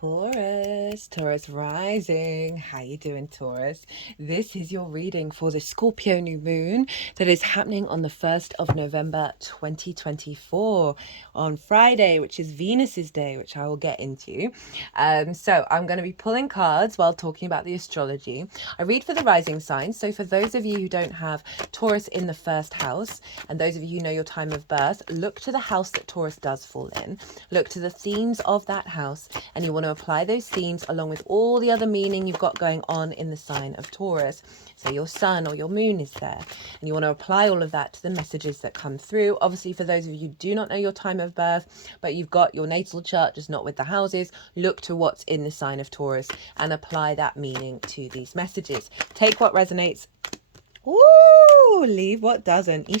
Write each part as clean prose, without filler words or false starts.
Taurus rising. How you doing, Taurus? This is your reading for the Scorpio new moon that is happening on the 1st of November 2024 on Friday, which is Venus's day, which I will get into. So I'm going to be pulling cards while talking about the astrology. I read for the rising signs. So for those of you who don't have Taurus in the first house, and those of you who know your time of birth, look to the house that Taurus does fall in. Look to the themes of that house, and you want to apply those themes along with all the other meaning you've got going on in the sign of Taurus. So your sun or your moon is there, and you want to apply all of that to the messages that come through. Obviously, for those of you who do not know your time of birth, but you've got your natal chart, just not with the houses, look to what's in the sign of Taurus and apply that meaning to these messages. Take what resonates. Ooh, leave what doesn't. Hello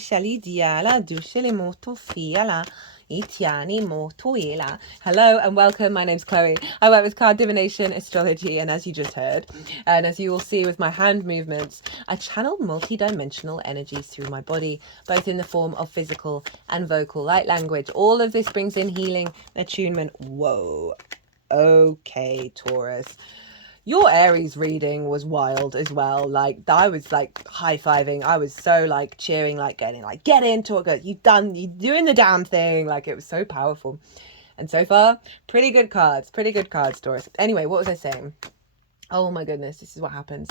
and welcome. My name's Chloe. I work with card divination, astrology, and as you just heard, and as you will see with my hand movements, I channel multi-dimensional energies through my body, both in the form of physical and vocal light language. All of this brings in healing, attunement. Whoa. Okay, Taurus. Your Aries reading was wild as well. Like, I was like high-fiving. I was so like cheering, like getting like, get into it. You're doing the damn thing. Like, it was so powerful. And so far, pretty good cards, Taurus. Anyway, what was I saying? Oh my goodness, this is what happens.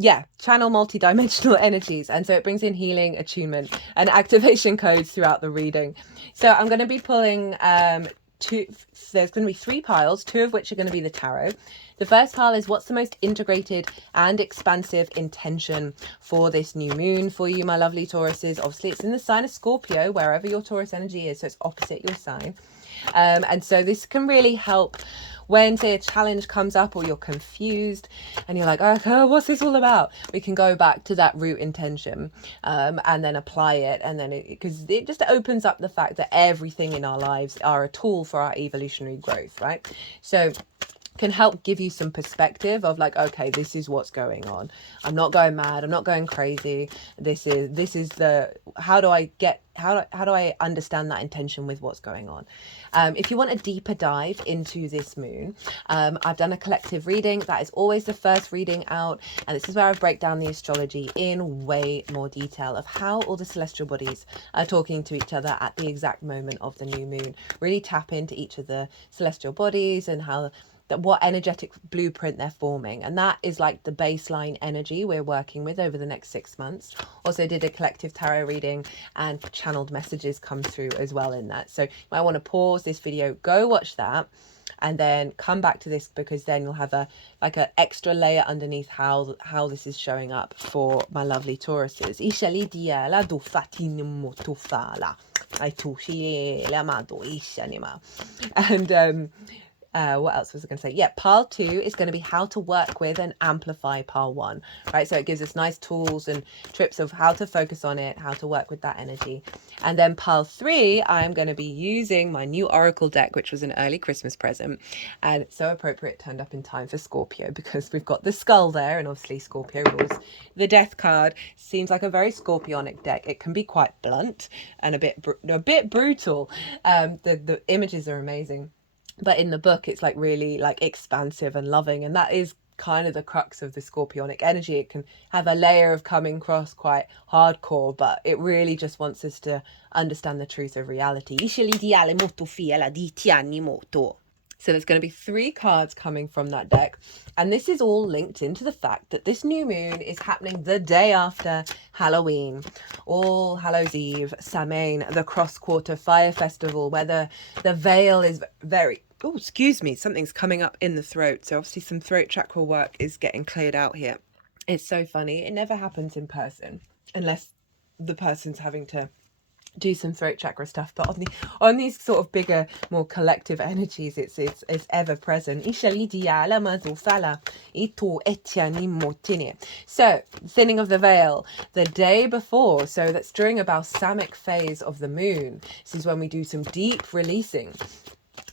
Yeah, channel multi-dimensional energies. And so it brings in healing, attunement, and activation codes throughout the reading. So I'm going to be pulling there's going to be 3 piles, 2 of which are going to be the tarot. The first pile is what's the most integrated and expansive intention for this new moon for you, my lovely Tauruses. Obviously, it's in the sign of Scorpio, wherever your Taurus energy is, so it's opposite your sign. And so this can really help when, say, a challenge comes up or you're confused and you're like, oh, what's this all about? We can go back to that root intention and then apply it. And then because it just opens up the fact that everything in our lives are a tool for our evolutionary growth, right? So can help give you some perspective of like, okay, this is what's going on. I'm not going mad. I'm not going crazy. This is the, how do I understand that intention with what's going on? If you want a deeper dive into this moon, I've done a collective reading. That is always the first reading out. And this is where I break down the astrology in way more detail of how all the celestial bodies are talking to each other at the exact moment of the new moon. Really tap into each of the celestial bodies and how what energetic blueprint they're forming, and that is like the baseline energy we're working with over the next 6 months. Also did a collective tarot reading and channeled messages come through as well in that, so you might want to pause this video, go watch that, and then come back to this, because then you'll have a extra layer underneath how this is showing up for my lovely Tauruses. And what else was I going to say? Yeah, pile 2 is going to be how to work with and amplify pile 1, right? So it gives us nice tools and trips of how to focus on it, how to work with that energy. And then pile 3, I'm going to be using my new Oracle deck, which was an early Christmas present. And it's so appropriate, it turned up in time for Scorpio, because we've got the skull there, and obviously Scorpio rules the death card. Seems like a very Scorpionic deck. It can be quite blunt and a bit brutal. The images are amazing. But in the book, it's like really like expansive and loving. And that is kind of the crux of the Scorpionic energy. It can have a layer of coming across quite hardcore, but it really just wants us to understand the truth of reality. So there's going to be 3 cards coming from that deck. And this is all linked into the fact that this new moon is happening the day after Halloween. All Hallows Eve, SAMHAIN, the cross-quarter fire festival, where the veil is very... Oh, excuse me, something's coming up in the throat. So obviously some throat chakra work is getting cleared out here. It's so funny. It never happens in person unless the person's having to do some throat chakra stuff. But on these sort of bigger, more collective energies, it's ever present. So thinning of the veil the day before. So that's during a balsamic phase of the moon. This is when we do some deep releasing,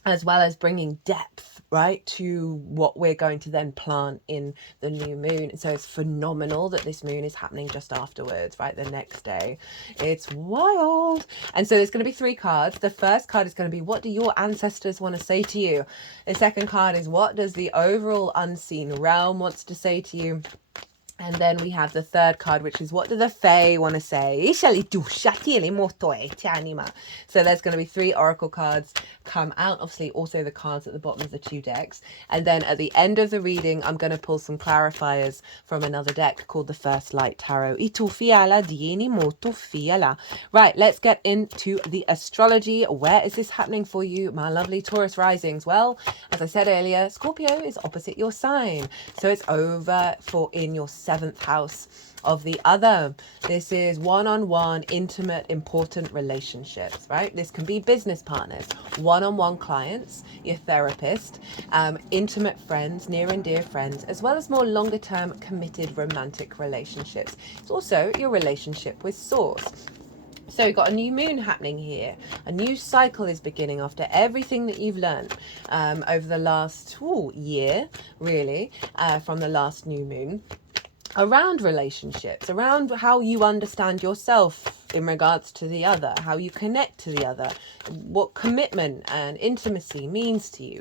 as well as bringing depth right, to what we're going to then plant in the new moon. And so it's phenomenal that this moon is happening just afterwards, right, the next day. It's wild. And so there's going to be 3 cards. The first card is going to be, what do your ancestors want to say to you? The second card is, what does the overall unseen realm wants to say to you? And then we have the third card, which is, what do the Fae want to say? So there's going to be 3 oracle cards come out. Obviously, also the cards at the bottom of the 2 decks. And then at the end of the reading, I'm going to pull some clarifiers from another deck called the First Light Tarot. Right, let's get into the astrology. Where is this happening for you, my lovely Taurus risings? Well, as I said earlier, Scorpio is opposite your sign. So it's over for in your 7th house of the other. This is one-on-one, intimate, important relationships, right? This can be business partners, one-on-one clients, your therapist, intimate friends, near and dear friends, as well as more longer-term committed romantic relationships. It's also your relationship with Source. So you've got a new moon happening here. A new cycle is beginning after everything that you've learned over the last year, really, from the last new moon, around relationships, around how you understand yourself in regards to the other, how you connect to the other, what commitment and intimacy means to you.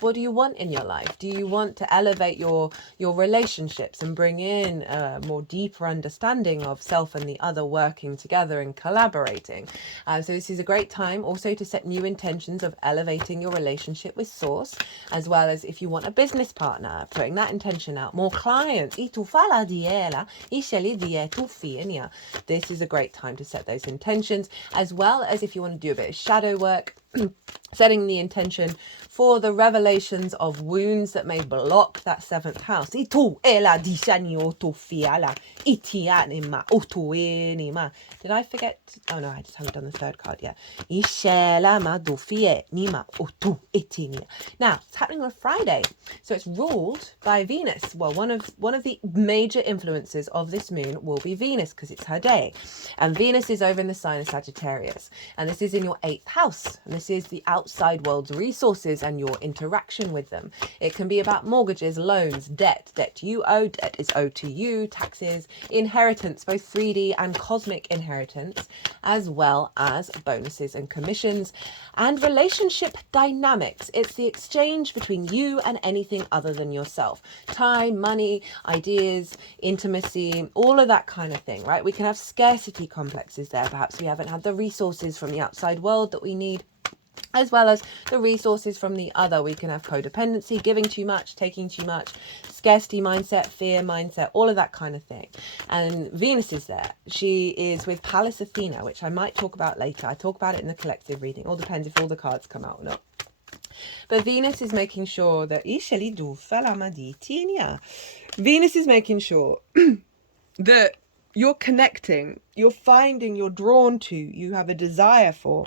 What do you want in your life? Do you want to elevate your relationships and bring in a more deeper understanding of self and the other, working together and collaborating? So this is a great time also to set new intentions of elevating your relationship with Source, as well as if you want a business partner, putting that intention out, more clients. This is a great time to set those intentions, as well as if you want to do a bit of shadow work, setting the intention for the revelations of wounds that may block that 7th house. Did I forget? Oh no, I just haven't done the 3rd card yet. Now, it's happening on Friday, so it's ruled by Venus. Well, one of the major influences of this moon will be Venus, because it's her day. And Venus is over in the sign of Sagittarius. And this is in your 8th house. And this is the outside world's resources and your interaction with them. It can be about mortgages, loans, debt you owe, debt is owed to you, taxes, inheritance, both 3D and cosmic inheritance, as well as bonuses and commissions, and relationship dynamics. It's the exchange between you and anything other than yourself. Time, money, ideas, intimacy, all of that kind of thing, right? We can have scarcity complexes there. Perhaps we haven't had the resources from the outside world that we need, as well as the resources from the other. We can have codependency, giving too much, taking too much, scarcity mindset, fear mindset, all of that kind of thing. And Venus is there. She is with Pallas Athena, which I might talk about later. I talk about it in the collective reading. All depends if all the cards come out or not. But Venus is making sure that Venus is making sure that you're connecting, you're finding, you're drawn to, you have a desire for,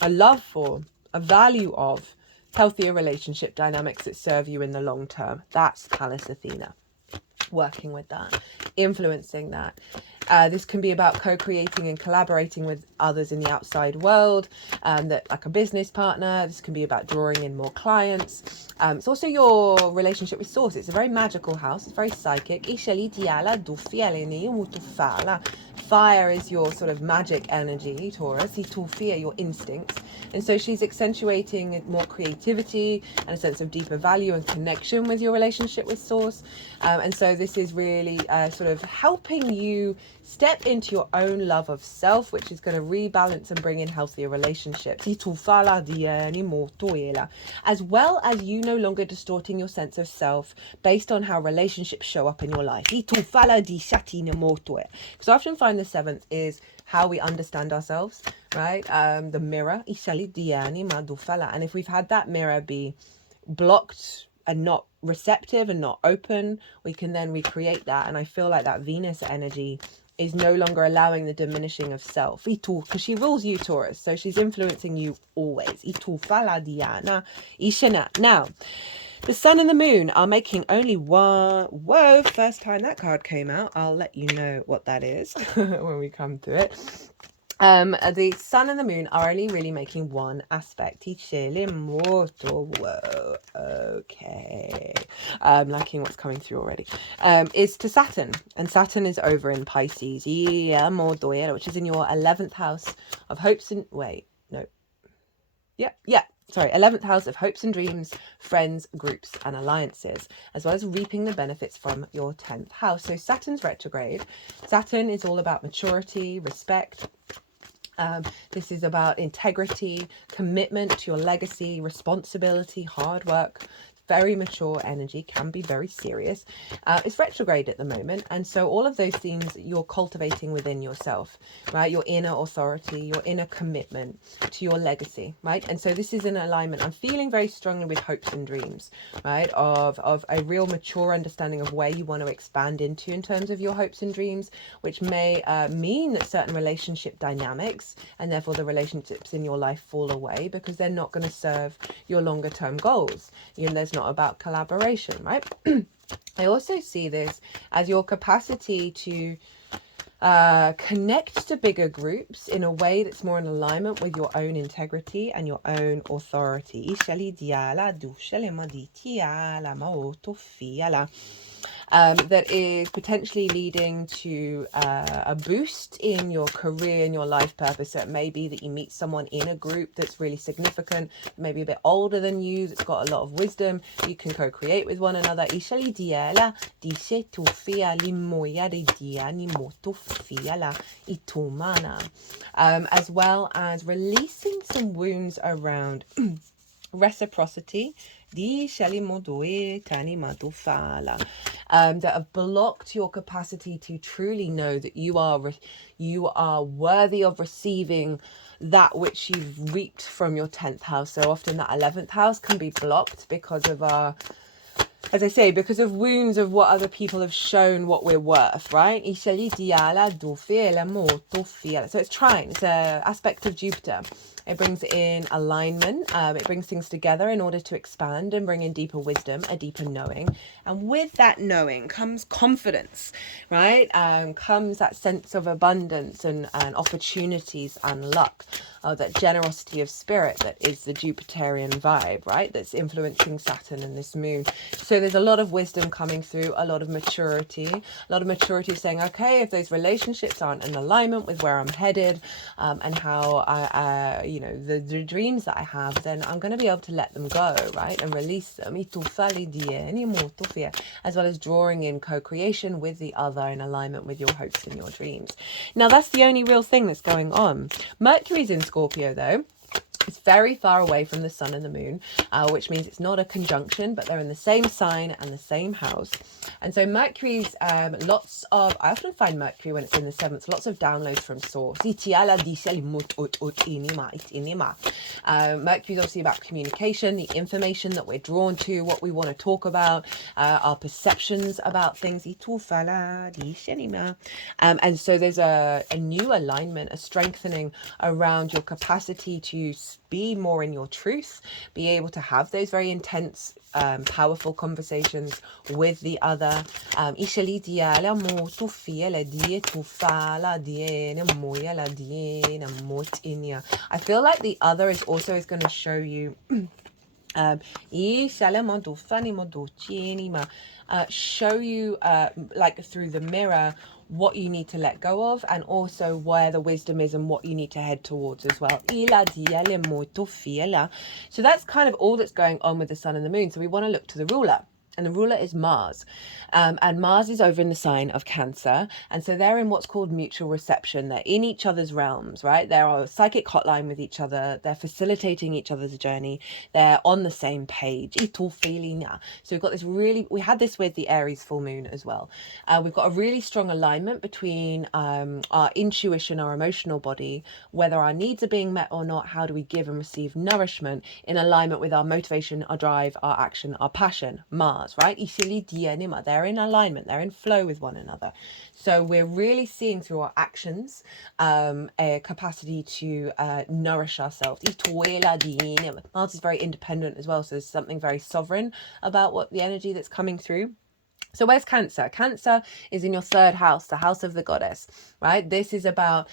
a love for, a value of healthier relationship dynamics that serve you in the long term. That's Pallas Athena. Working with that, influencing that. This can be about co-creating and collaborating with others in the outside world, that like a business partner. This can be about drawing in more clients. It's also your relationship with Source. It's a very magical house. It's very psychic. Fire is your sort of magic energy, Taurus. Your instincts. And so she's accentuating more creativity and a sense of deeper value and connection with your relationship with Source. And so this is really sort of helping you step into your own love of self, which is going to rebalance and bring in healthier relationships. As well as you no longer distorting your sense of self based on how relationships show up in your life. Because I often find the 7th is how we understand ourselves, right? The mirror. And if we've had that mirror be blocked and not receptive and not open, we can then recreate that. And I feel like that Venus energy is no longer allowing the diminishing of self, because she rules you, Taurus, so she's influencing you always. Now, the sun and the moon are making only one. Whoa, first time that card came out. I'll let you know what that is when we come to it. The sun and the moon are only really making one aspect. Whoa, okay. Liking what's coming through already. Is to Saturn, and Saturn is over in Pisces, which is in your 11th house of hopes and sorry, 11th house of hopes and dreams, friends, groups, and alliances, as well as reaping the benefits from your 10th house. So Saturn's retrograde. Saturn is all about maturity, respect. This is about integrity, commitment to your legacy, responsibility, hard work. Very mature energy, can be very serious. It's retrograde at the moment, and so all of those things you're cultivating within yourself, right? Your inner authority, your inner commitment to your legacy, right? And so this is an alignment. I'm feeling very strongly with hopes and dreams, right? Of a real mature understanding of where you want to expand into in terms of your hopes and dreams, which may mean that certain relationship dynamics and therefore the relationships in your life fall away because they're not going to serve your longer term goals. There's not about collaboration, right? I also see this as your capacity to connect to bigger groups in a way that's more in alignment with your own integrity and your own authority. That is potentially leading to a boost in your career and your life purpose. So it may be that you meet someone in a group that's really significant, maybe a bit older than you, that's got a lot of wisdom. You can co-create with one another. As well as releasing some wounds around reciprocity, that have blocked your capacity to truly know that you are worthy of receiving that which you've reaped from your 10th house. So often that 11th house can be blocked because of as I say, because of wounds of what other people have shown what we're worth, right? So it's trine, it's an aspect of Jupiter. It brings in alignment. It brings things together in order to expand and bring in deeper wisdom, a deeper knowing. And with that knowing comes confidence, right? Comes that sense of abundance and opportunities and luck. That generosity of spirit that is the Jupiterian vibe, right? That's influencing Saturn and this moon. So there's a lot of wisdom coming through, a lot of maturity saying, okay, if those relationships aren't in alignment with where I'm headed and how the dreams that I have, then I'm going to be able to let them go, right? And release them. As well as drawing in co-creation with the other in alignment with your hopes and your dreams. Now, that's the only real thing that's going on. Mercury's in Scorpio, though. It's very far away from the sun and the moon, which means it's not a conjunction, but they're in the same sign and the same house. And so Mercury's I often find Mercury when it's in the 7th, lots of downloads from source. Mercury's obviously about communication, the information that we're drawn to, what we want to talk about, our perceptions about things. And so there's a new alignment, a strengthening around your capacity to be more in your truth, be able to have those very intense, powerful conversations with the other. I feel like the other is going to show you show you like through the mirror what you need to let go of, and also where the wisdom is and what you need to head towards as well. So that's kind of all that's going on with the sun and the moon. So we want to look to the ruler. And the ruler is Mars. And Mars is over in the sign of Cancer. And so they're in what's called mutual reception. They're in each other's realms, right? They're on a psychic hotline with each other. They're facilitating each other's journey. They're on the same page. So we've got this we had this with the Aries full moon as well. We've got a really strong alignment between our intuition, our emotional body, whether our needs are being met or not. How do we give and receive nourishment in alignment with our motivation, our drive, our action, our passion, Mars. Right? They're in alignment, they're in flow with one another. So we're really seeing through our actions a capacity to nourish ourselves. Mars is very independent as well, so there's something very sovereign about what the energy that's coming through. So where's Cancer? Cancer is in your 3rd house, the house of the goddess, right? This is about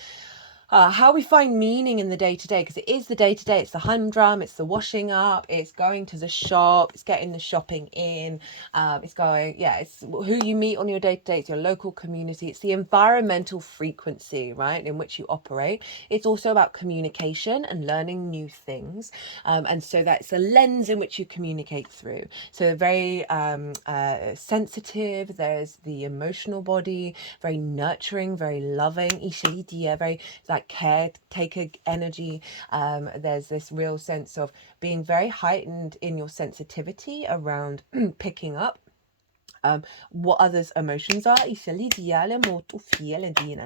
how we find meaning in the day-to-day, because it is the day-to-day. It's the humdrum, it's the washing up, it's going to the shop, it's getting the shopping in, it's who you meet on your day-to-day, it's your local community, it's the environmental frequency, right, in which you operate. It's also about communication and learning new things, and so that's a lens in which you communicate through. So very sensitive. There's the emotional body, very nurturing, very loving, very like caretaker energy. There's this real sense of being very heightened in your sensitivity around picking up what others' emotions are.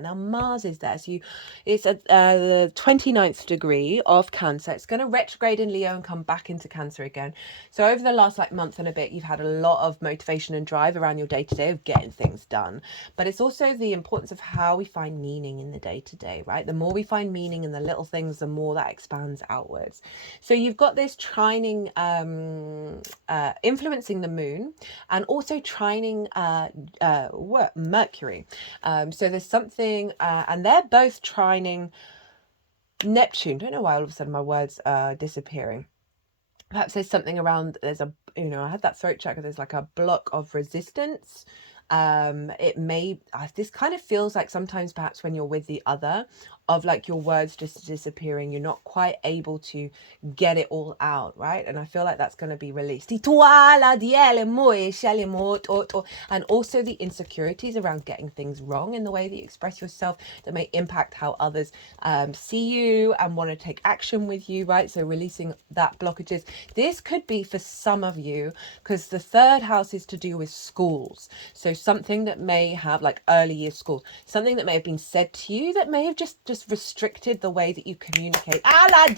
Now Mars is there, so it's at the 29th degree of Cancer. It's going to retrograde in Leo and come back into Cancer again. So over the last month and a bit, you've had a lot of motivation and drive around your day-to-day of getting things done, but it's also the importance of how we find meaning in the day-to-day, right? The more we find meaning in the little things, the more that expands outwards. So you've got this trining influencing the moon, and also trining Mercury. So there's something, and they're both trining Neptune. Don't know why all of a sudden my words are disappearing. Perhaps there's something around, I had that throat chakra, there's like a block of resistance. This kind of feels like sometimes perhaps when you're with the other, of like your words just disappearing, you're not quite able to get it all out, right? And I feel like that's going to be released. And also the insecurities around getting things wrong in the way that you express yourself that may impact how others see you and want to take action with you, right? So releasing that blockages. This could be for some of you, because the third house is to do with schools. So something that may have, like, early year school, something that may have been said to you that may have just restricted the way that you communicate. They're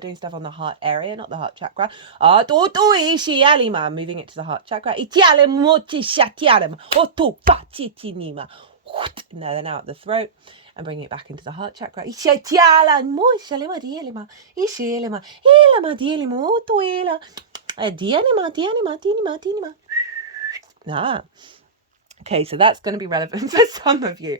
doing stuff on the heart area, not the heart chakra. Moving it to the heart chakra. And they're now at the throat, and bringing it back into the heart chakra. Okay, so that's going to be relevant for some of you.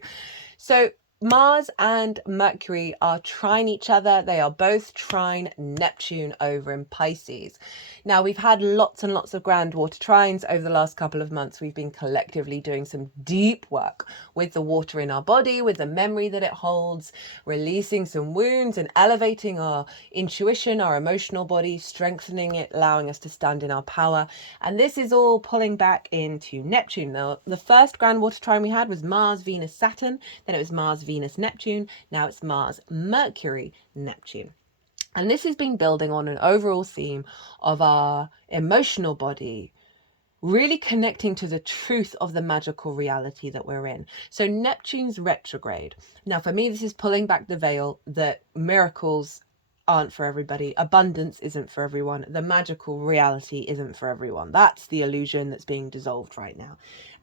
So Mars and Mercury are trine each other. They are both trine Neptune over in Pisces. Now, we've had lots and lots of grand water trines over the last couple of months. We've been collectively doing some deep work with the water in our body, with the memory that it holds, releasing some wounds and elevating our intuition, our emotional body, strengthening it, allowing us to stand in our power. And this is all pulling back into Neptune. Now, the first grand water trine we had was Mars, Venus, Saturn. Then it was Mars, Venus, Neptune. Now it's Mars, Mercury, Neptune. And this has been building on an overall theme of our emotional body, really connecting to the truth of the magical reality that we're in. So Neptune's retrograde. Now, for me, this is pulling back the veil that miracles aren't for everybody. Abundance isn't for everyone. The magical reality isn't for everyone. That's the illusion that's being dissolved right now.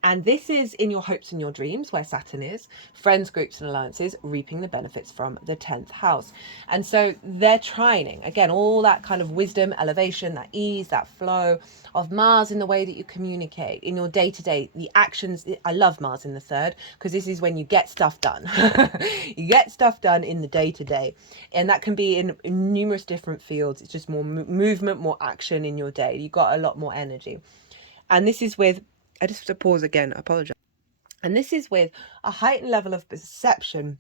And this is in your hopes and your dreams, where Saturn is, friends, groups and alliances, reaping the benefits from the 10th house. And so they're trining, again, all that kind of wisdom, elevation, that ease, that flow of Mars in the way that you communicate, in your day-to-day, the actions. I love Mars in the third, because this is when you get stuff done. You get stuff done in the day-to-day. And that can be in numerous different fields. It's just more movement, more action in your day. You've got a lot more energy. And this is with, I just have to pause again, I apologize. And this is with a heightened level of perception.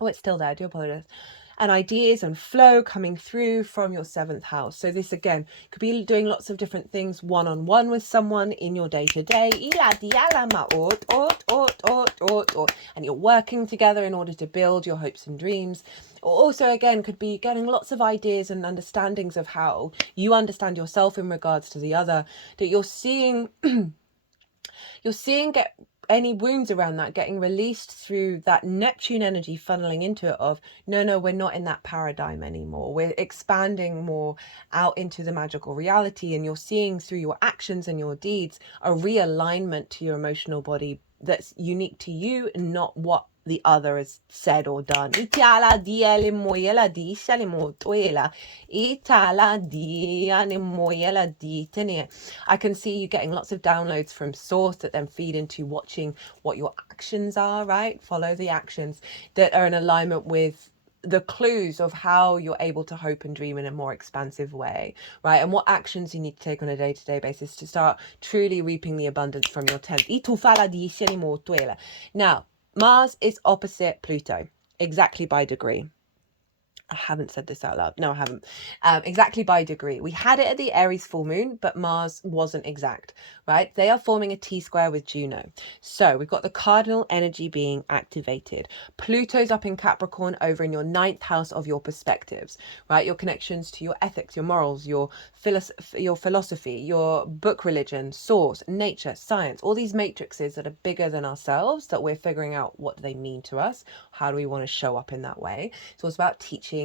Oh, it's still there, I do apologize. And ideas and flow coming through from your 7th house. So this, again, could be doing lots of different things one-on-one with someone in your day-to-day. And you're working together in order to build your hopes and dreams. Or also, again, could be getting lots of ideas and understandings of how you understand yourself in regards to the other, that you're seeing get any wounds around that getting released through that Neptune energy funneling into it of, no, we're not in that paradigm anymore. We're expanding more out into the magical reality, and you're seeing through your actions and your deeds a realignment to your emotional body that's unique to you, not what the other has said or done. I can see you getting lots of downloads from source that then feed into watching what your actions are, right? Follow the actions that are in alignment with the clues of how you're able to hope and dream in a more expansive way, right? And what actions you need to take on a day-to-day basis to start truly reaping the abundance from your 10th. Now, Mars is opposite Pluto, exactly by degree. I haven't said this out loud. No, I haven't. Exactly by degree. We had it at the Aries full moon, but Mars wasn't exact, right? They are forming a T-square with Juno. So we've got the cardinal energy being activated. Pluto's up in Capricorn over in your 9th house of your perspectives, right? Your connections to your ethics, your morals, your philosophy, your book religion, source, nature, science, all these matrices that are bigger than ourselves that we're figuring out what they mean to us. How do we want to show up in that way? So it's about teaching,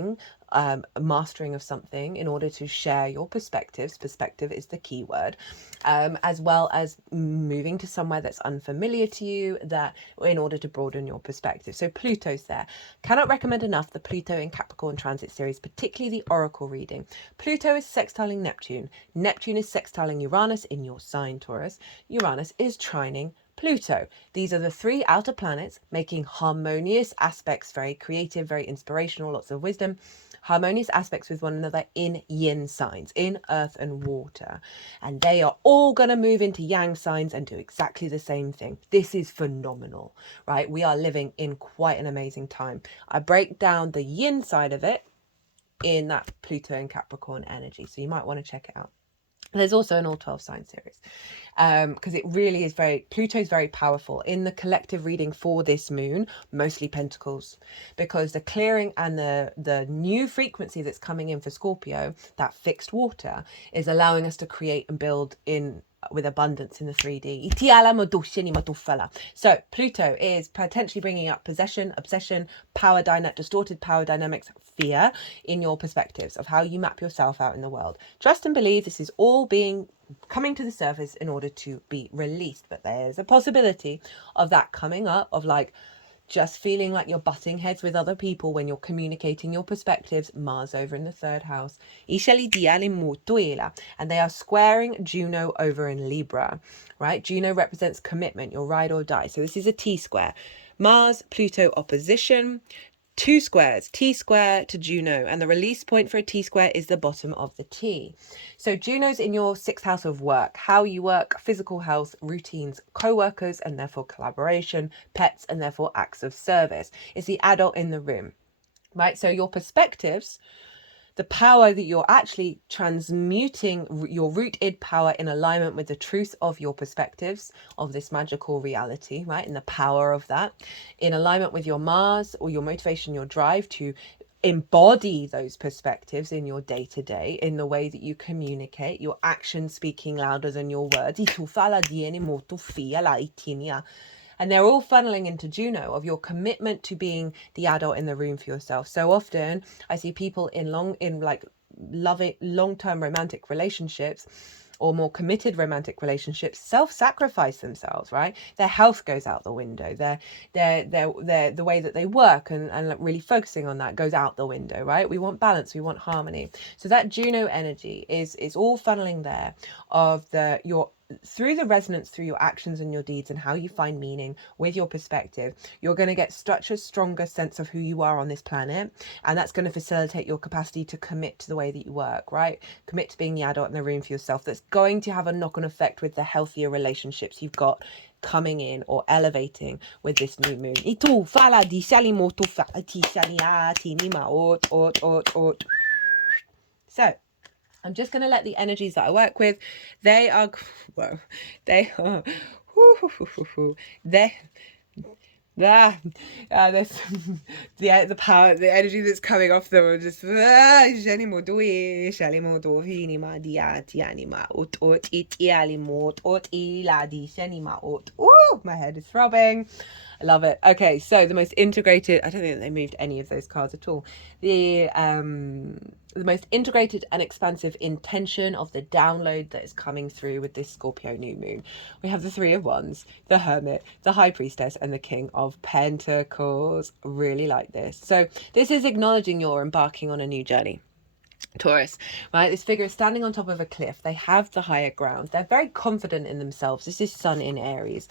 mastering of something in order to share your perspectives. Perspective is the key word, as well as moving to somewhere that's unfamiliar to you, that in order to broaden your perspective. So Pluto's there. Cannot recommend enough the Pluto in Capricorn transit series, particularly the oracle reading. Pluto is sextiling Neptune. Neptune is sextiling Uranus in your sign, Taurus. Uranus is trining Pluto. These are the 3 outer planets making harmonious aspects, very creative, very inspirational, lots of wisdom, harmonious aspects with one another in yin signs, in earth and water. And they are all going to move into yang signs and do exactly the same thing. This is phenomenal, right? We are living in quite an amazing time. I break down the yin side of it in that Pluto and Capricorn energy, so you might want to check it out. There's also an all 12 sign series, because it really is Pluto's very powerful in the collective reading for this moon, mostly Pentacles, because the clearing and the new frequency that's coming in for Scorpio, that fixed water, is allowing us to create and build in with abundance in the 3D. So Pluto is potentially bringing up possession, obsession, distorted power dynamics, fear in your perspectives of how you map yourself out in the world. Trust and believe this is all coming to the surface in order to be released, but there's a possibility of that coming up, of like just feeling like you're butting heads with other people when you're communicating your perspectives. Mars over in the 3rd house. And they are squaring Juno over in Libra, right? Juno represents commitment, your ride or die. So this is a T-square. Mars, Pluto opposition. 2 squares, T-square to Juno, and the release point for a T-square is the bottom of the T. So Juno's in your 6th house of work, how you work, physical health, routines, co-workers, and therefore collaboration, pets, and therefore acts of service. It's the adult in the room, right? So your perspectives, the power that you're actually transmuting, your rooted power in alignment with the truth of your perspectives of this magical reality, right? And the power of that in alignment with your Mars or your motivation, your drive to embody those perspectives in your day-to-day, in the way that you communicate, your actions speaking louder than your words. And they're all funneling into Juno, of your commitment to being the adult in the room for yourself. So often I see people in long-term romantic relationships, or more committed romantic relationships, self-sacrifice themselves, right? Their health goes out the window. The way that they work and really focusing on that goes out the window, right? We want balance, we want harmony. So that Juno energy is all funneling there of through the resonance, through your actions and your deeds and how you find meaning with your perspective, you're going to get such a stronger sense of who you are on this planet. And that's going to facilitate your capacity to commit to the way that you work, right? Commit to being the adult in the room for yourself. That's going to have a knock-on effect with the healthier relationships you've got coming in or elevating with this new moon. So I'm just going to let the energies that I work with, they are the power, the energy that's coming off them are just, my head is throbbing. I love it. Okay, so the most integrated, I don't think they moved any of those cards at all. The most integrated and expansive intention of the download that is coming through with this Scorpio new moon. We have the Three of Wands, the Hermit, the High Priestess, and the King of Pentacles. Really like this. So this is acknowledging you're embarking on a new journey. Taurus, right? This figure is standing on top of a cliff. They have the higher ground. They're very confident in themselves. This is Sun in Aries.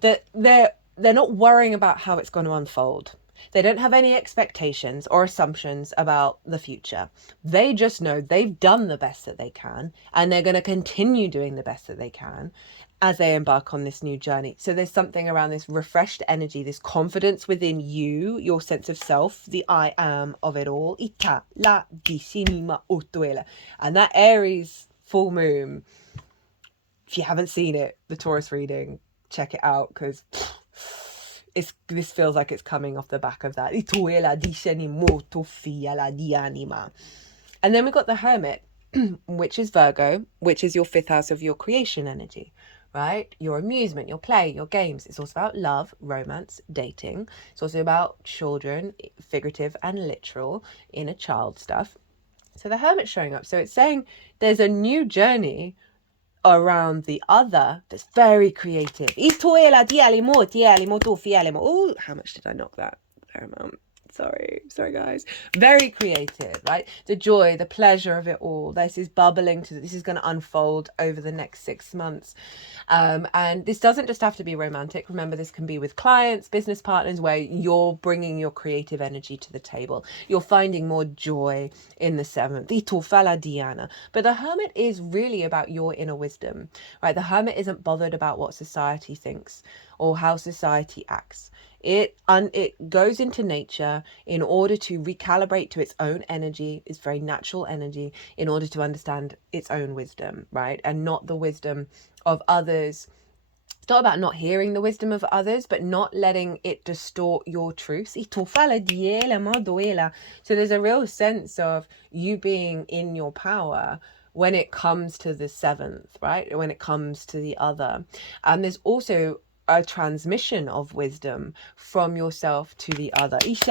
That they're not worrying about how it's going to unfold. They don't have any expectations or assumptions about the future. They just know they've done the best that they can, and they're going to continue doing the best that they can as they embark on this new journey. So there's something around this refreshed energy, this confidence within you, your sense of self, the I am of it all. Ita la disinima otuela. And that Aries full moon, if you haven't seen it, the Taurus reading, check it out, because this feels like it's coming off the back of that. And then we've got the Hermit, which is Virgo, which is your 5th house of your creation energy, right? Your amusement, your play, your games. It's also about love, romance, dating. It's also about children, figurative and literal, inner child stuff. So the Hermit's showing up. So it's saying there's a new journey around the other that's very creative. Oh, how much did I knock that? Fair amount. Sorry guys. Very creative, right? The joy, the pleasure of it all. This is bubbling this is going to unfold over the next 6 months. And this doesn't just have to be romantic. Remember, this can be with clients, business partners, where you're bringing your creative energy to the table. You're finding more joy in the 7th. But the Hermit is really about your inner wisdom, right? The Hermit isn't bothered about what society thinks or how society acts. It goes into nature in order to recalibrate to its own energy, its very natural energy, in order to understand its own wisdom, right? And not the wisdom of others. It's not about not hearing the wisdom of others, but not letting it distort your truth. So there's a real sense of you being in your power when it comes to the 7th, right? When it comes to the other. And there's also a transmission of wisdom from yourself to the other. If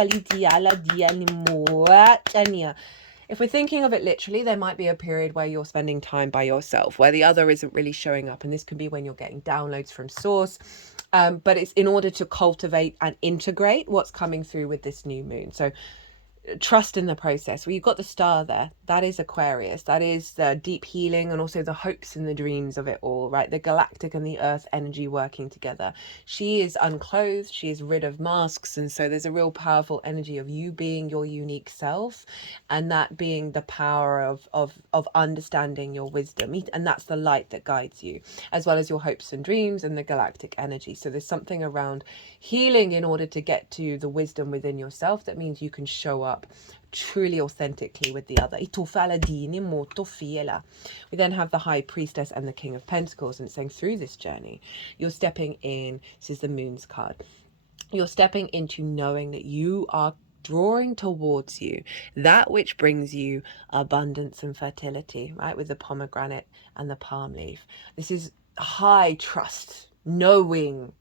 we're thinking of it literally, there might be a period where you're spending time by yourself, where the other isn't really showing up. And this could be when you're getting downloads from source. But it's in order to cultivate and integrate what's coming through with this new moon. So trust in the process. Well, you've got the star there. That is Aquarius. That is the deep healing and also the hopes and the dreams of it all, right? The galactic and the earth energy working together. She is unclothed. She is rid of masks. And so there's a real powerful energy of you being your unique self, and that being the power of understanding your wisdom. And that's the light that guides you, as well as your hopes and dreams and the galactic energy. So there's something around healing in order to get to the wisdom within yourself. That means you can show up truly authentically with the other. We then have the High Priestess and the King of Pentacles, and it's saying through this journey you're stepping in. This is the Moon's card. You're stepping into knowing that you are drawing towards you that which brings you abundance and fertility, right? With the pomegranate and the palm leaf. This is high trust, knowing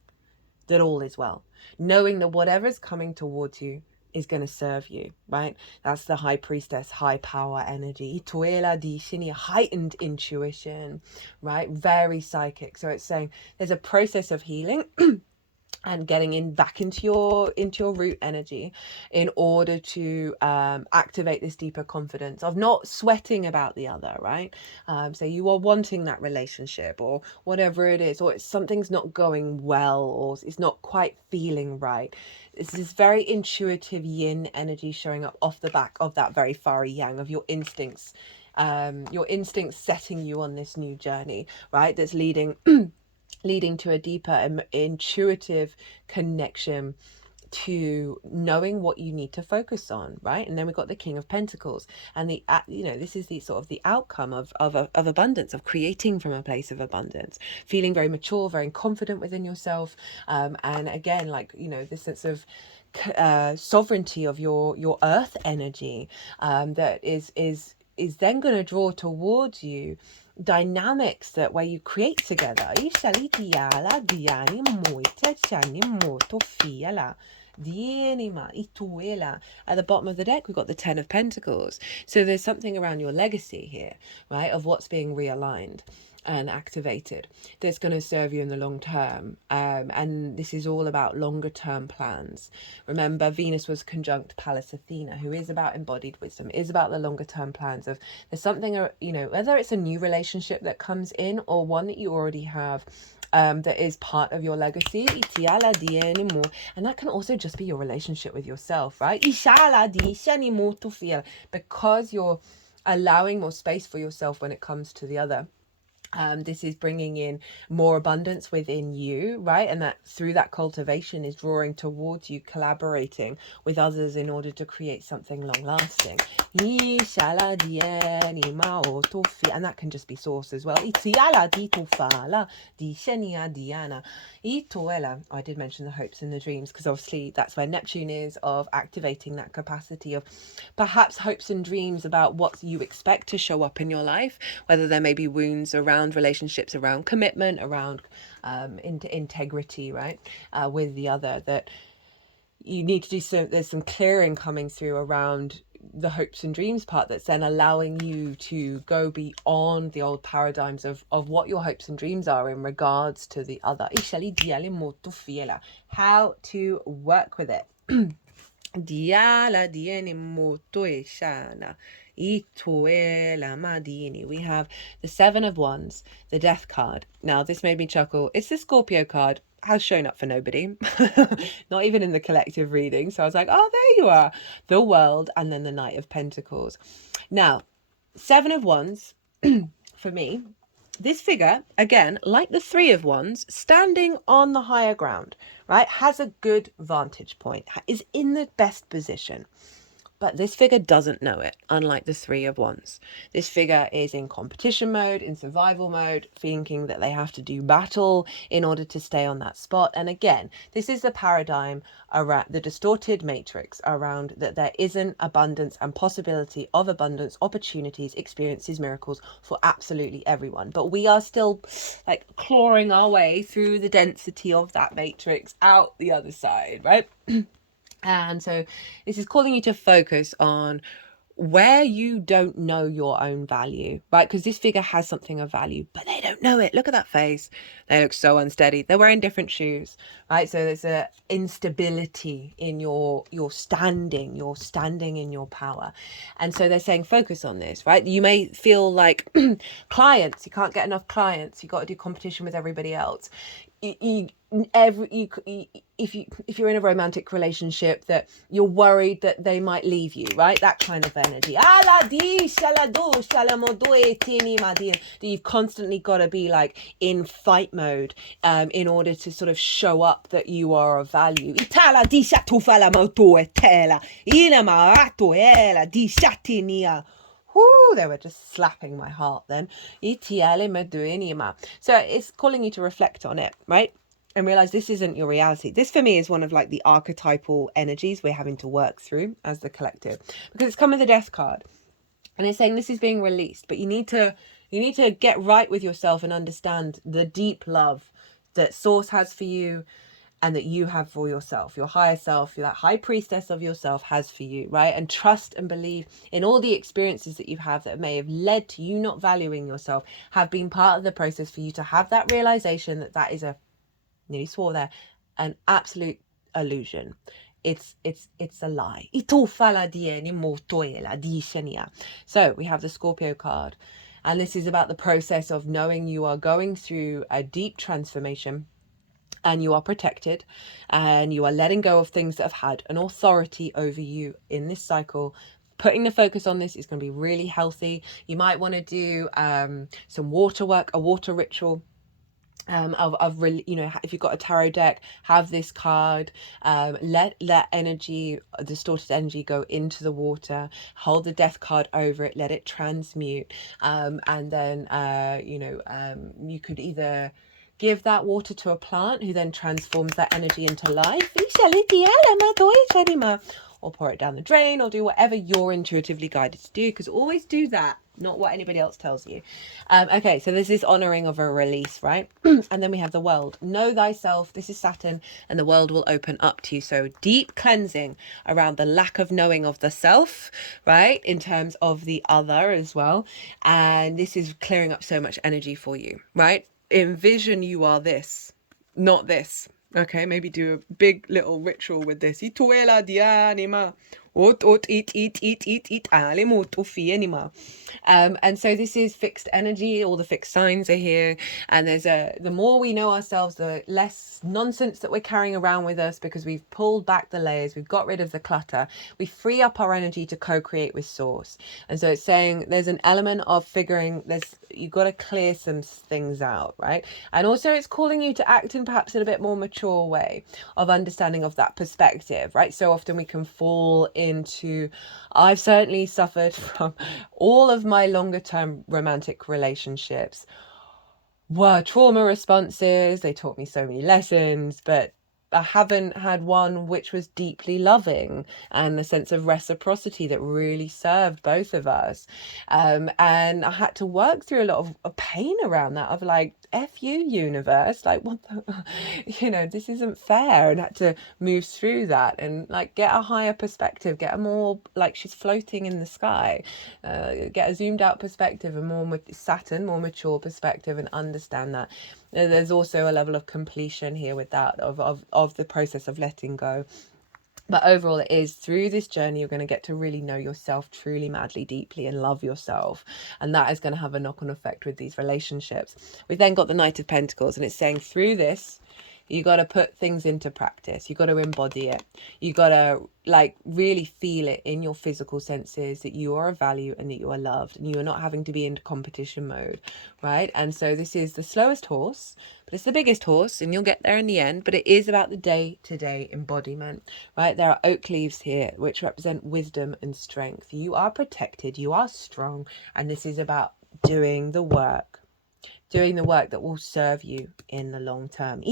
that all is well, knowing that whatever is coming towards you is going to serve you, right? That's the High Priestess, high power energy. Heightened intuition, right? Very psychic. So it's saying there's a process of healing and getting back into your root energy in order to activate this deeper confidence of not sweating about the other, right? So you are wanting that relationship or whatever it is, or something's not going well, or it's not quite feeling right. It's this very intuitive yin energy showing up off the back of that very fiery yang of your instincts setting you on this new journey, right? That's leading to a deeper intuitive connection to knowing what you need to focus on, right? And then we've got the King of Pentacles, and this is the sort of the outcome of abundance, of creating from a place of abundance, feeling very mature, very confident within yourself, and again, like, this sense of sovereignty of your earth energy that is then going to draw towards you dynamics that where you create together. At the bottom of the deck, we've got the 10 of Pentacles. So there's something around your legacy here, right, of what's being realigned and activated that's going to serve you in the long term, and this is all about longer term plans. Remember, Venus was conjunct Pallas Athena, who is about embodied wisdom, is about the longer term plans of there's something, you know, whether it's a new relationship that comes in or one that you already have, that is part of your legacy. And that can also just be your relationship with yourself, right? Because you're allowing more space for yourself when it comes to the other. This is bringing in more abundance within you, right? And that through that cultivation is drawing towards you, collaborating with others in order to create something long lasting. And that can just be source as well. Oh, I did mention the hopes and the dreams, because obviously that's where Neptune is, of activating that capacity of perhaps hopes and dreams about what you expect to show up in your life, whether there may be wounds around relationships, around commitment, around integrity, right, with the other, that you need to do there's some clearing coming through around the hopes and dreams part, that's then allowing you to go beyond the old paradigms of what your hopes and dreams are in regards to the other. How to work with it. We have the Seven of Wands, the Death card. Now, this made me chuckle. It's the Scorpio card. Has shown up for nobody. Not even in the collective reading. So I was like, oh, there you are. The World, and then the Knight of Pentacles. Now, Seven of Wands, for me, this figure, again, like the Three of Wands, standing on the higher ground, right, has a good vantage point, is in the best position. But this figure doesn't know it, unlike the Three of Wands. This figure is in competition mode, in survival mode, thinking that they have to do battle in order to stay on that spot. And again, this is the paradigm around the distorted matrix, around that there isn't abundance and possibility of abundance, opportunities, experiences, miracles for absolutely everyone. But we are still like clawing our way through the density of that matrix out the other side, right? And so this is calling you to focus on where you don't know your own value, right? Because this figure has something of value, but they don't know it. Look at that face. They look so unsteady. They're wearing different shoes, right? So there's a instability in your standing. You're standing in your power. And so they're saying focus on this, right? You may feel like clients, you can't get enough clients. You've got to do competition with everybody else. If you're in a romantic relationship, that you're worried that they might leave you, right? That kind of energy. That you've constantly got to be like in fight mode, in order to sort of show up that you are of value. Whoo, they were just slapping my heart then. So it's calling you to reflect on it, right? And realize this isn't your reality. This for me is one of like the archetypal energies we're having to work through as the collective, because it's come with the Death card. And it's saying this is being released, but you need to get right with yourself and understand the deep love that Source has for you, and that you have for yourself, your higher self, that high priestess of yourself has for you, right? And trust and believe in all the experiences that you have that may have led to you not valuing yourself, have been part of the process for you to have that realization that that is nearly swore there, an absolute illusion. It's a lie. So we have the Scorpio card, and this is about the process of knowing you are going through a deep transformation, and you are protected, and you are letting go of things that have had an authority over you in this cycle. Putting the focus on this is going to be really healthy. You might want to do some water work, a water ritual. If you've got a tarot deck, have this card, let energy, distorted energy, go into the water, hold the Death card over it, let it transmute, and then you could either give that water to a plant who then transforms that energy into life, or pour it down the drain, or do whatever you're intuitively guided to do, because always do that, not what anybody else tells you. Okay, so there's this honoring of a release, right? And then we have the world. Know thyself. This is Saturn, and the world will open up to you. So deep cleansing around the lack of knowing of the self, right? In terms of the other as well. And this is clearing up so much energy for you, right? Envision you are this, not this. Okay, maybe do a big little ritual with this. Ituela di anima. Eat, and so this is fixed energy. All the fixed signs are here, and the more we know ourselves, the less nonsense that we're carrying around with us, because we've pulled back the layers, we've got rid of the clutter, we free up our energy to co-create with source. And so it's saying there's an element of figuring, you've got to clear some things out, right? And also it's calling you to act in perhaps in a bit more mature way of understanding of that perspective, right? So often we can fall into, I've certainly suffered from all of my longer term romantic relationships were trauma responses. They taught me so many lessons, but I haven't had one which was deeply loving and the sense of reciprocity that really served both of us. And I had to work through a lot of pain around that, of like, F you, universe, like, what the, this isn't fair. And had to move through that and like get a higher perspective, get a more, like she's floating in the sky, get a zoomed out perspective, a more Saturn, more mature perspective, and understand that. There's also a level of completion here with that, of the process of letting go. But overall, it is through this journey, you're going to get to really know yourself truly, madly, deeply, and love yourself. And that is going to have a knock-on effect with these relationships. We've then got the Knight of Pentacles, and it's saying through this, you got to put things into practice. You got to embody it. You got to like really feel it in your physical senses that you are of value and that you are loved, and you are not having to be in competition mode, right? And so this is the slowest horse, but it's the biggest horse, and you'll get there in the end. But it is about the day-to-day embodiment, right? There are oak leaves here which represent wisdom and strength. You are protected, you are strong, and this is about doing the work that will serve you in the long term. So,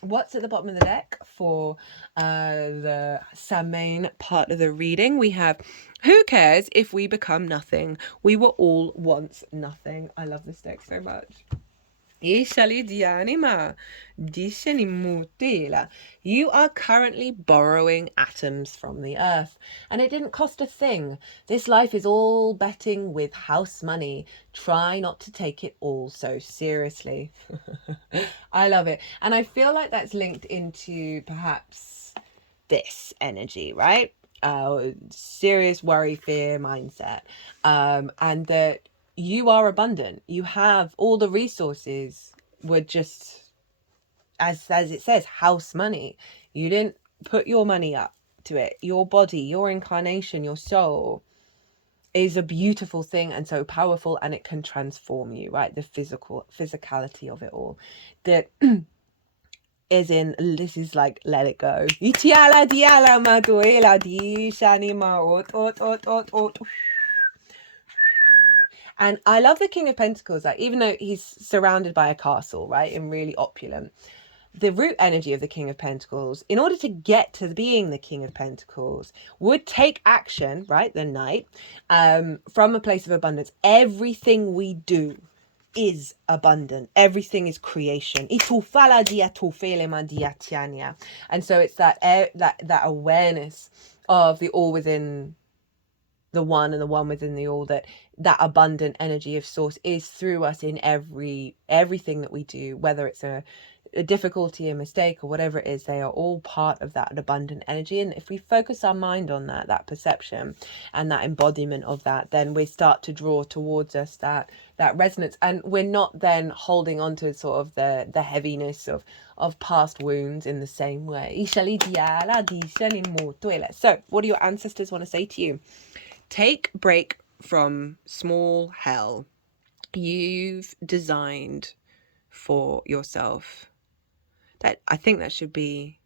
what's at the bottom of the deck for the SAMHAIN part of the reading? We have, who cares if we become nothing? We were all once nothing. I love this deck so much. You are currently borrowing atoms from the earth, and it didn't cost a thing. This life is all betting with house money. Try not to take it all so seriously. I love it. And I feel like that's linked into perhaps this energy, right? Serious worry, fear mindset. And that you are abundant. You have all the resources, were just, as it says, house money. You didn't put your money up to it. Your body, your incarnation, your soul is a beautiful thing and so powerful, and it can transform you, right? The physicality of it all. That is in, this is like, let it go. And I love the King of Pentacles, like, even though he's surrounded by a castle, right, and really opulent, the root energy of the King of Pentacles, in order to get to being the King of Pentacles, would take action, right, the Knight, from a place of abundance. Everything we do is abundant. Everything is creation. And so it's that awareness of the all within the one and the one within the all, that abundant energy of source is through us in everything that we do, whether it's a difficulty, a mistake, or whatever it is. They are all part of that abundant energy. And if we focus our mind on that perception and that embodiment of that, then we start to draw towards us that resonance, and we're not then holding on to sort of the heaviness of past wounds in the same way. So what do your ancestors want to say to you? Take break from small hell you've designed for yourself. That, I think that should be,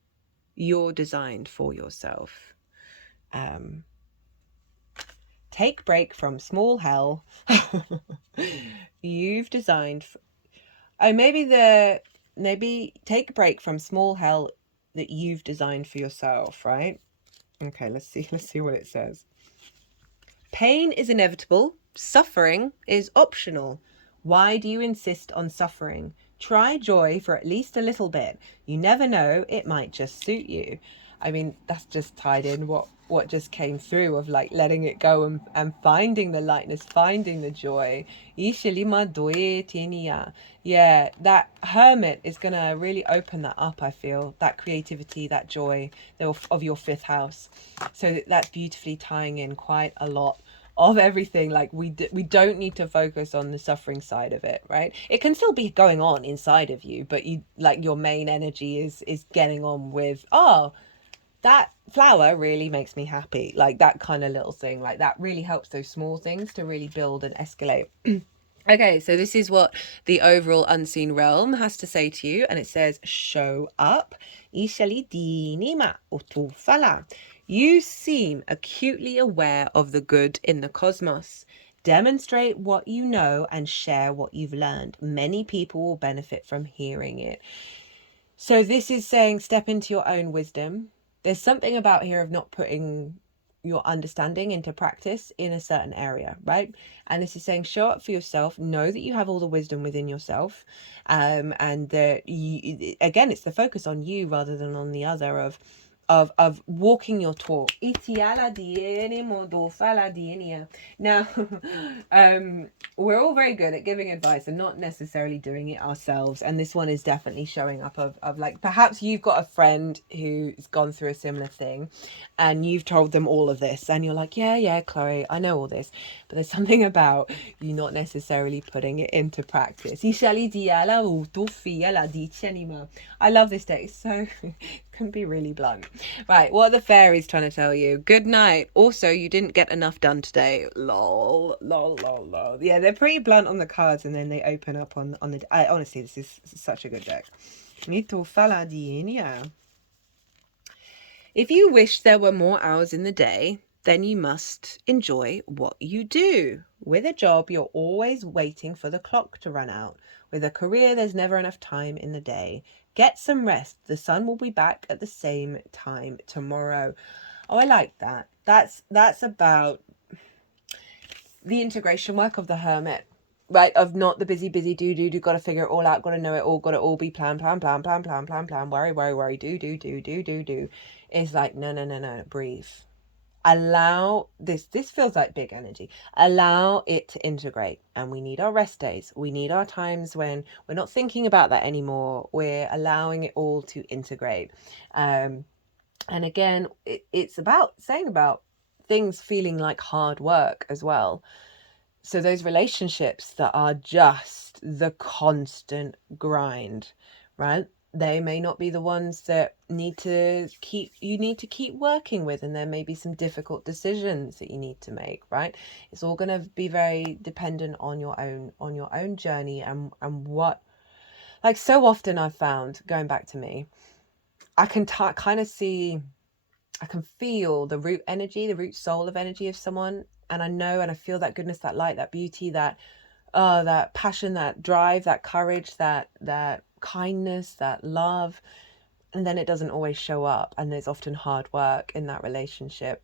you're designed for yourself. take break from small hell you've designed. Maybe take a break from small hell that you've designed for yourself, right? Okay, let's see what it says. Pain is inevitable. Suffering is optional. Why do you insist on suffering? Try joy for at least a little bit. You never know, it might just suit you. I mean, that's just tied in what just came through of like letting it go and finding the lightness, finding the joy. Yeah, that hermit is going to really open that up, I feel. That creativity, that joy of your fifth house. So that's beautifully tying in quite a lot of everything. Like we don't need to focus on the suffering side of it, right? It can still be going on inside of you, but you like your main energy is getting on with, oh, that flower really makes me happy, like that kind of little thing. Like that really helps those small things to really build and escalate. Okay, so this is what the overall unseen realm has to say to you, and it says, show up. You seem acutely aware of the good in the cosmos. Demonstrate what you know and share what you've learned. Many people will benefit from hearing it. So this is saying step into your own wisdom. There's something about here of not putting your understanding into practice in a certain area, right? And this is saying show up for yourself, know that you have all the wisdom within yourself, and that you, again, it's the focus on you rather than on the other, of walking your talk. Now, we're all very good at giving advice and not necessarily doing it ourselves. And this one is definitely showing up of like, perhaps you've got a friend who's gone through a similar thing and you've told them all of this and you're like, yeah, Chloe, I know all this. But there's something about you not necessarily putting it into practice. I love this deck. It's so can be really blunt. Right, what are the fairies trying to tell you? Good night. Also, you didn't get enough done today. Lol. Yeah, they're pretty blunt on the cards, and then they open up on the. Honestly, this is such a good deck. If you wish there were more hours in the day, then you must enjoy what you do. With a job, you're always waiting for the clock to run out. With a career, there's never enough time in the day. Get some rest. The sun will be back at the same time tomorrow. Oh, I like that. That's about the integration work of the hermit, right? Of not the busy do. Got to figure it all out. Got to know it all. Got to all be plan. Worry. Do. It's like no. Breathe. Allow this feels like big energy. Allow it to integrate, and we need our rest days. We need our times when we're not thinking about that anymore. We're allowing it all to integrate. And again, it's about saying about things feeling like hard work as well. So those relationships that are just the constant grind, right? They may not be the ones that you need to keep working with, and there may be some difficult decisions that you need to make, right? It's all going to be very dependent on your own journey and what, like, so often I've found, going back to me, I can kind of see, I can feel the root energy, the root soul of energy of someone, and I know and I feel that goodness, that light, that beauty, that passion, that drive, that courage, that kindness, that love, and then it doesn't always show up, and there's often hard work in that relationship,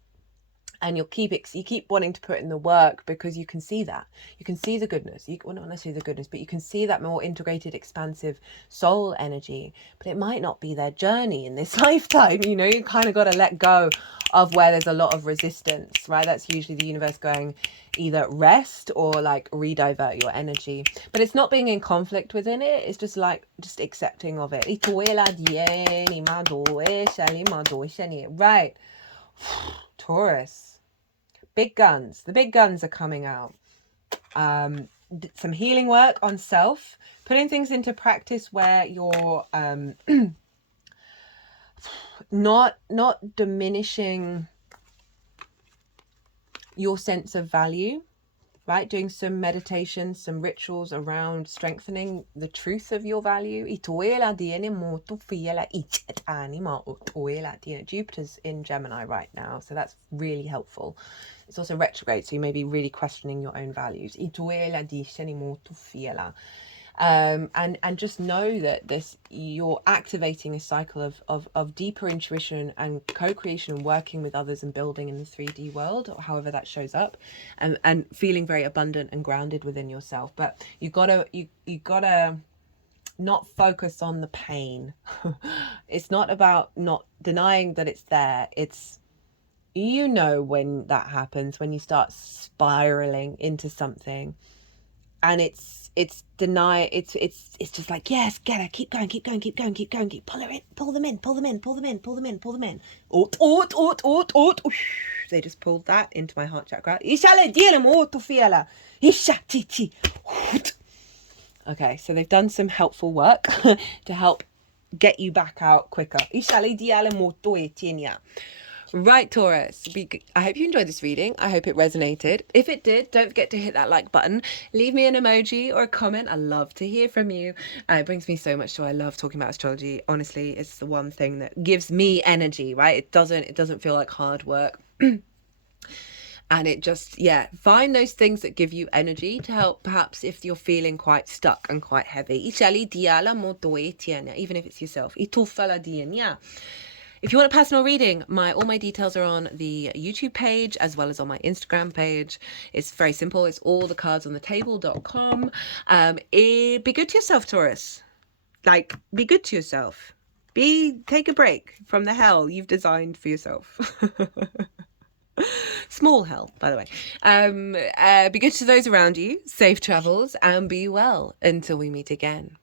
and you keep wanting to put in the work because you can see the goodness, well, not necessarily the goodness, but you can see that more integrated, expansive soul energy, but it might not be their journey in this lifetime. You kind of got to let go of where there's a lot of resistance, right? That's usually the universe going either rest or like redivert your energy, but it's not being in conflict within it. It's just accepting of it. Right. Taurus, big guns. The big guns are coming out. Some healing work on self, putting things into practice where you're not diminishing your sense of value, right? Doing some meditation, some rituals around strengthening the truth of your value. Jupiter's in Gemini right now, so that's really helpful. It's also retrograde, so you may be really questioning your own values. And just know that you're activating a cycle of deeper intuition and co-creation and working with others and building in the 3D world, or however that shows up, and feeling very abundant and grounded within yourself. But you gotta not focus on the pain. It's not about not denying that it's there. It's, you know, when that happens, when you start spiraling into something, and it's just like, yes, get her, keep going, pull her in, pull them in. They just pulled that into my heart chakra. Okay, so they've done some helpful work to help get you back out quicker. Right, Taurus, I hope you enjoyed this reading. I hope it resonated. If it did, don't forget to hit that like button. Leave me an emoji or a comment. I love to hear from you. It brings me so much joy. I love talking about astrology. Honestly, it's the one thing that gives me energy, right? It doesn't feel like hard work. And it just, find those things that give you energy to help, perhaps if you're feeling quite stuck and quite heavy. Even if it's yourself. If you want a personal reading, all my details are on the YouTube page as well as on my Instagram page. It's very simple. It's allthecardsonthetable.com. Be good to yourself, Taurus. Like, be good to yourself. Take a break from the hell you've designed for yourself. Small hell, by the way. Be good to those around you. Safe travels and be well until we meet again.